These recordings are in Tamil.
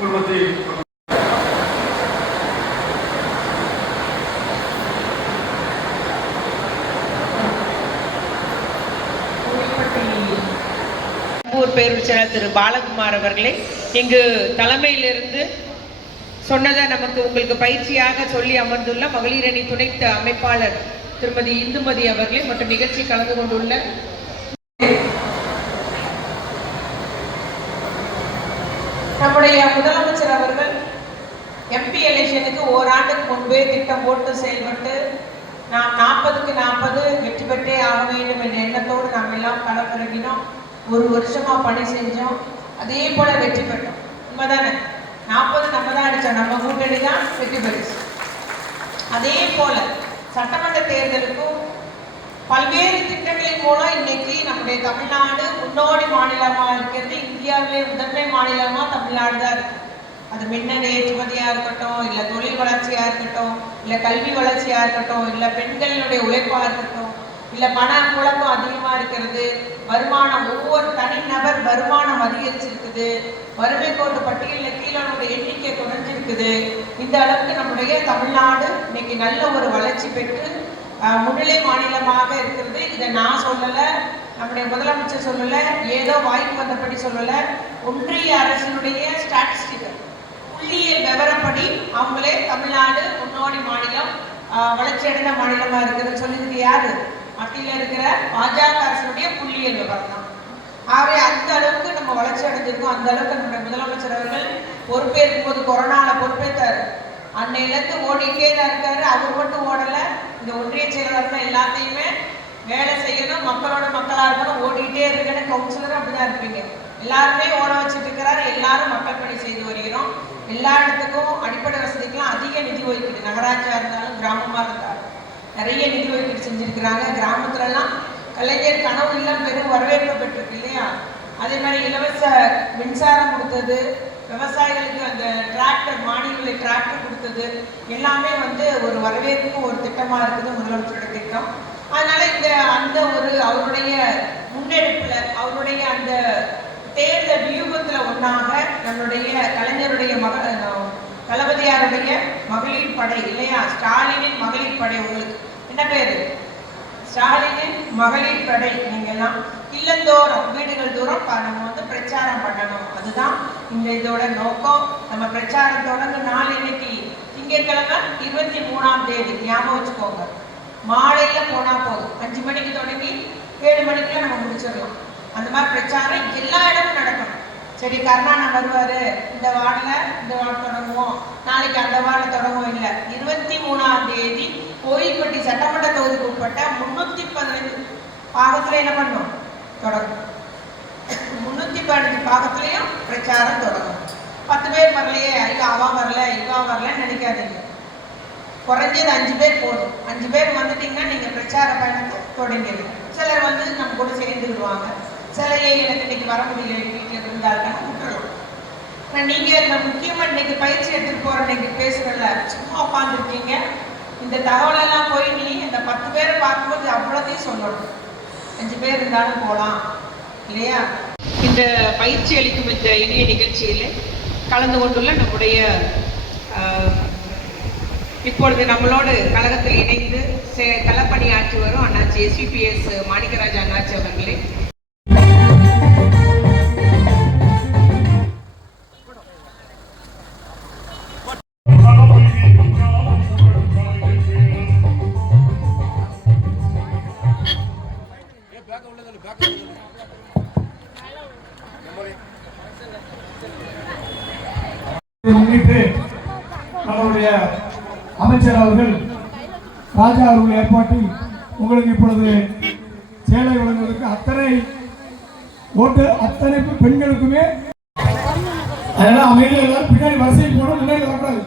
உங்கள் மத்தியில் பேரூர் செயலர் திரு பாலகுமார் அவர்களே இங்கு தலைமையிலிருந்து சொன்னதை நமக்கு உங்களுக்கு பயிற்சியாக சொல்லி அமர்ந்துள்ள மகளிர் அணி துணை அமைப்பாளர் திருமதி இந்துமதி அவர்களே மற்றும் நிகழ்ச்சி கலந்து கொண்டுள்ள நம்முடைய முதலமைச்சர் அவர்கள் எம்பி எலெக்ஷனுக்கு ஓராண்டுக்கு முன்பே திட்டம் போட்டு செயல்பட்டு நாம் 40க்கு 40 வெற்றி பெற்றே ஆக வேண்டும் என்ற எண்ணத்தோடு நாம் எல்லாம் களமிறங்கினோம். ஒரு வருஷமா பணி செஞ்சோம். அதே போல வெற்றி பெற்றோம். உண்மைதானே? 40 நம்ம தான் அடிச்சோம். நம்ம கூட்டணி தான் வெற்றி பெற்றுச்சு. அதே போல சட்டமன்ற தேர்தலுக்கும் பல்வேறு திட்டங்களின் மூலம் இன்னைக்கு நம்முடைய தமிழ்நாடு முன்னோடி மாநிலமாக இருக்கிறது. இந்தியாவிலே முதன்மை மாநிலமா தமிழ்நாடு தான் இருக்கு. அது மின்னணு ஏற்றுமதியா இருக்கட்டும், இல்லை தொழில் வளர்ச்சியா இருக்கட்டும், இல்லை கல்வி வளர்ச்சியா இருக்கட்டும், இல்லை பெண்களினுடைய உழைப்பா இருக்கட்டும், இல்லை பண புழக்கம் அதிகமா இருக்கிறது, வருமானம் ஒவ்வொரு தனிநபர் வருமானம் அதிகரிச்சிருக்குது, வறுமை கோட்டு பட்டியலில் கீழனுடைய எண்ணிக்கை குறைஞ்சிருக்குது. இந்த அளவுக்கு நம்முடைய தமிழ்நாடு இன்னைக்கு நல்ல ஒரு வளர்ச்சி பெற்று முன்னிலை மாநிலமாக இருக்கிறது. இதை நான் சொல்லலை, நம்முடைய முதலமைச்சர் சொல்லலை, ஏதோ வாய்ப்பு வந்தபடி சொல்லலை. ஒன்றிய அரசினுடைய ஸ்டாட்டிஸ்டிக்கல் புள்ளியியல் விவரப்படி அவங்களே தமிழ்நாடு முன்னோடி மாநிலம், வளர்ச்சி அடைந்த மாநிலமாக இருக்கிறது சொல்லியிருக்கு. யாரு? மத்தியில் இருக்கிற பாஜக அரசுடைய புள்ளியியல் விவரம் தான். ஆகவே அந்த அளவுக்கு நம்ம வளர்ச்சி அடைஞ்சிருக்கோம். அந்த அளவுக்கு நம்முடைய முதலமைச்சர் அவர்கள் பொறுப்பேற்கும் போது கொரோனாவில் பொறுப்பேற்றாரு. அன்னையிலேருந்து ஓடிக்கிட்டே தான் இருக்காரு. அவர் மட்டும் ஓடலை, இந்த ஒன்றிய செயலாளர் தான் எல்லாத்தையுமே வேலை செய்யணும், மக்களோட மக்களாக இருக்கணும், ஓடிக்கிட்டே இருக்குன்னு கவுன்சிலரும் அப்படிதான் இருப்பீங்க. எல்லாருமே ஓட வச்சுட்டு இருக்கிறாரு. எல்லாரும் மக்கள் பணி செய்து வருகிறோம். எல்லா இடத்துக்கும் அடிப்படை வசதிக்கெல்லாம் அதிக நிதி ஒதுக்கீடு, நகராட்சியாக இருந்தாலும் கிராமமாக இருந்தாலும் நிறைய நிதி ஒதுக்கீடு செஞ்சுருக்கிறாங்க. கிராமத்துலலாம் கலைஞர் கனவு இல்லம் பெரும் வரவேற்பு பெற்றிருக்கு இல்லையா? அதே மாதிரி இலவச மின்சாரம் கொடுத்தது, விவசாயிகளுக்கு அந்த டிராக்டர், மானிய டிராக்டர் கொடுத்தது எல்லாமே ஒரு வரவேற்பு ஒரு திட்டமாக இருக்குது முதலமைச்சரோட திட்டம். அதனால அந்த ஒரு அவருடைய முன்னெடுப்புல, அவருடைய அந்த தேர்தல் வியூகத்துல ஒன்றாக நம்மளுடைய கலைஞருடைய தளபதியாருடைய மகளிர் படை இல்லையா? ஸ்டாலினின் மகளிர் படை. உங்களுக்கு என்ன பேரு? ஸ்டாலினின் மகளிர் படை. நீங்கெல்லாம் இல்லந்தோறும் வீடுகள் தூரம் நம்ம பிரச்சாரம் பண்ணணும். அதுதான் இந்த இதோட நோக்கம். நம்ம பிரச்சாரம் தொடங்க நாள் இன்னைக்கு திங்கட்கிழமை 23ஆம் தேதி. ஞாபகம் வச்சுக்கோங்க. மாலையில போனா போதும். 5 மணிக்கு தொடங்கி 7 மணிக்குள்ள நம்ம முடிச்சிடலாம். அந்த மாதிரி பிரச்சாரம் எல்லா இடமும் நடக்கணும். சரி, கருணாநிதி வருவாரு, இந்த வார்டு தொடங்குவோம், நாளைக்கு அந்த வார்டு தொடங்குவோம் இல்லை. 23ஆம் தேதி கோயில்பட்டி சட்டமன்ற தொகுதிக்கு உட்பட்ட 315 பாகத்துல என்ன பண்ணும்? தொடங்கும். 315 பாகத்திலையும் பிரச்சாரம் தொடங்கும். 10 பேர் வரலையே, ஐயோ அவா வரல இவா வரலன்னு நினைக்காதீங்க. குறைஞ்சது 5 பேர் போதும். 5 பேர் வந்துட்டீங்கன்னா நீங்க பிரச்சார பயணத்தை தொடங்கிடுங்க. சிலர் நம்ம கூட சேர்ந்துடுவாங்க. சிலையை எனக்கு இன்னைக்கு வர முடியல, வீட்டில் இருந்தாலும் விட்டுறலாம். நீங்க முக்கியமா இன்னைக்கு பயிற்சி எடுத்துட்டு போற இன்னைக்கு பேசுறல சும்மா உட்காந்துருக்கீங்க. இந்த தகவலெல்லாம் போய் நீ இந்த 10 பேரை பார்க்கும்போது அவ்வளோத்தையும் சொல்லணும். 5 பேர் இருந்தாலும் போகலாம் இல்லையா? இந்த பயிற்சி அளிக்கும் இந்த இனிய நிகழ்ச்சியில கலந்து கொண்டுள்ள நம்முடைய இப்பொழுது நம்மளோடு கழகத்தில் இணைந்து களப்பணியாற்றி வரும் அண்ணாச்சி SVPS மாணிக்கராஜ் அண்ணாச்சி அவர்களே, முன்னிட்டு நம்முடைய அமைச்சர் அவர்கள் ராஜா அவர்கள் ஏற்பாட்டில் உங்களுக்கு இப்பொழுது சேலை வழங்குவதற்கு அத்தனை பெண்களுக்குமே, அதனால அமைதியாக எல்லாரும் பின்னாடி வரிசையில் போனோம், முன்னாடி வரக்கூடாது.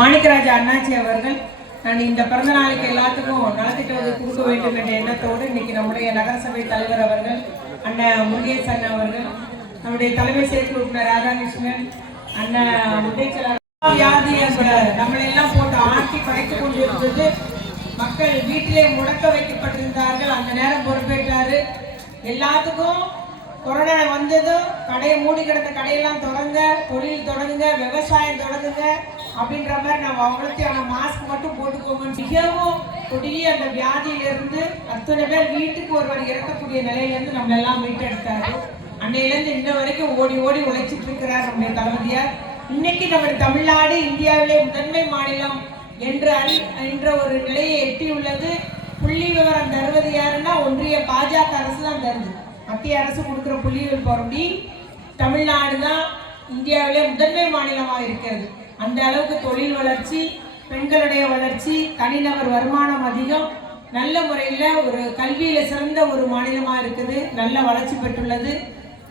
மாணிக்கராஜ் அண்ணாச்சி அவர்கள் நான் இந்த பிறந்த நாளைக்கு எல்லாத்துக்கும் நலத்திட்ட கொடுக்க வேண்டும் என்ற எண்ணத்தோடு இன்னைக்கு நம்முடைய நகரசபை தலைவர் அவர்கள் அண்ணன் முருகேசன் அவர்கள், நம்முடைய தலைமை செயற்குழு உறுப்பினர் ராதாகிருஷ்ணன் அண்ணன் முத்தைச்சலர் வியாதி நம்மளெல்லாம் போட்டு ஆட்டி படைத்துக் கொண்டிருந்தது. மக்கள் வீட்டிலே முடக்க வைக்கப்பட்டிருந்தார்கள். அந்த நேரம் பொறுப்பேற்றாரு. எல்லாத்துக்கும் கொரோனா வந்ததும் கடையை மூடி கிடந்த கடையெல்லாம் தொடங்க, தொழில் தொடங்குங்க, விவசாயம் தொடங்குங்க அப்படின்ற மாதிரி நம்ம அவங்களுக்கான மாஸ்க் மட்டும் போட்டுக்கோங்க. மிகவும் கொடிய அந்த வியாதியிலிருந்து அத்தனை பேர் வீட்டுக்கு ஒருவர் இறக்கக்கூடிய நிலையிலிருந்து நம்ம எல்லாம் மீட்டெடுத்தாரு. அன்னையிலேருந்து இன்ன வரைக்கும் ஓடி ஓடி உழைச்சிட்டு இருக்கிறார் நம்முடைய தளபதியார். இன்னைக்கு நம்ம தமிழ்நாடு இந்தியாவிலே முதன்மை மாநிலம் என்ற ஒரு நிலையை எட்டியுள்ளது. புள்ளி விவரம் தருவது யாருன்னா ஒன்றிய பாஜக அரசு தான் தருது. மத்திய அரசு கொடுக்குற புள்ளிகள் பொருந்தி தமிழ்நாடு தான் இந்தியாவிலே முதன்மை மாநிலமாக இருக்கிறது. அந்த அளவுக்கு தொழில் வளர்ச்சி, பெண்களுடைய வளர்ச்சி, தனிநபர் வருமானம் அதிகம், நல்ல முறையில் ஒரு கல்வியில் சிறந்த ஒரு மாநிலமாக இருக்குது, நல்ல வளர்ச்சி பெற்றுள்ளது.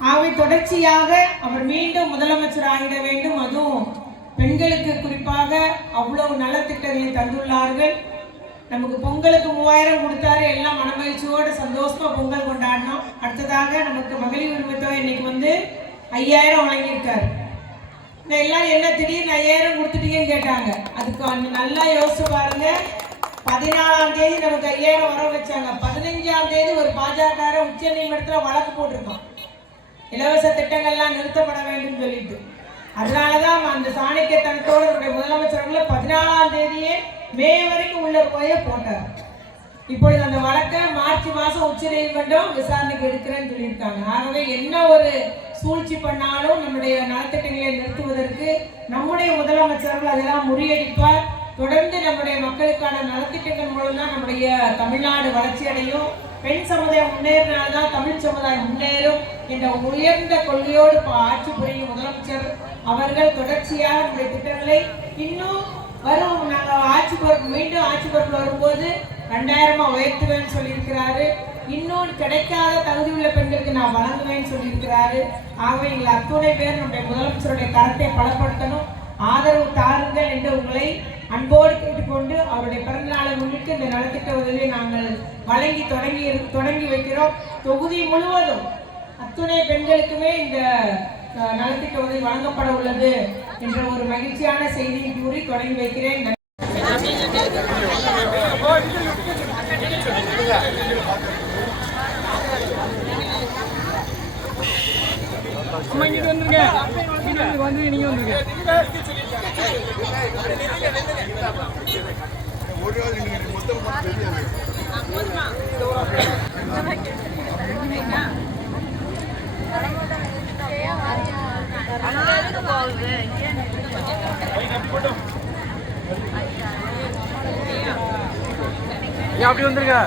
ஆகவே தொடர்ச்சியாக அவர் மீண்டும் முதலமைச்சர் ஆகிட வேண்டும். அதுவும் பெண்களுக்கு குறிப்பாக அவ்வளவு நலத்திட்டங்களை தந்துள்ளார்கள். நமக்கு பொங்கலுக்கு 3000 கொடுத்தாரு, எல்லாம் மனமகிழ்ச்சியோடு சந்தோஷமா பொங்கல் கொண்டாடினோம். அடுத்ததாக நமக்கு மகளிர் உரிமை தொகை இன்னைக்கு 5000 வழங்கியிருக்காரு. எல்லாரும் என்ன திடீர்னு 5000 கொடுத்துட்டீங்கன்னு கேட்டாங்க. அதுக்கு நல்லா யோசிச்சு பாருங்க. 14ஆம் தேதி நமக்கு 5000 வர வச்சாங்க. 15ஆம் தேதி ஒரு பாஜக உச்ச நீதிமன்றத்தில் வழக்கு போட்டிருக்கோம், இலவச திட்டங்கள்லாம் நிறுத்தப்பட வேண்டும் சொல்லிட்டு. அதனாலதான் அந்த சாணக்கியத்தனத்தோடு நம்முடைய முதலமைச்சர்களை 14ஆம் தேதியே மே வரைக்கும் உள்ள போய போட்டார். இப்பொழுது அந்த வழக்கை மார்ச் மாதம் உச்ச நீதிமன்றம் விசாரணைக்கு எடுக்கிறேன்னு சொல்லியிருக்காங்க. ஆகவே என்ன ஒரு சூழ்ச்சி பண்ணாலும் நம்முடைய நலத்திட்டங்களை நிறுத்துவதற்கு நம்முடைய முதலமைச்சர்கள் அதெல்லாம் முறியடிப்பார். தொடர்ந்து நம்முடைய மக்களுக்கான நலத்திட்டங்கள் மூலம் தான் நம்முடைய தமிழ்நாடு வளர்ச்சி அடையும். பெண் சமுதாயம் முன்னேறினால்தான் தமிழ் சமுதாயம் முன்னேறும் என்ற உயர்ந்த கொள்கையோடு ஆட்சி புரியும் முதலமைச்சர் அவர்கள் தொடர்ச்சியாக நம்முடைய திட்டங்களை இன்னும் வரும். நாங்கள் மீண்டும் ஆட்சி பொறுப்பு வரும்போது 2000 உயர்த்துவேன்னு சொல்லியிருக்கிறாரு. இன்னும் கிடைக்காத தகுதி உள்ள பெண்களுக்கு நான் வழங்குவேன்னு சொல்லியிருக்கிறாரு. ஆகவே எங்கள் அத்துணை பேர் நம்முடைய முதலமைச்சருடைய கரத்தை பலப்படுத்தணும், ஆதரவு தாருங்கள் என்று உங்களை அன்போடு கேட்டுக்கொண்டு அவருடைய பிறந்தநாளை முன்னிட்டு இந்த நலத்திட்ட உதவியை நாங்கள் வழங்கி தொடங்கி வைக்கிறோம். தொகுதி முழுவதும் அத்துணை பெண்களுக்குமே இந்த நலத்திட்ட உதவி வழங்கப்பட உள்ளது என்ற ஒரு மகிழ்ச்சியான செய்தியை கூறி தொடங்கி வைக்கிறேன். அப்படி வந்துருங்க.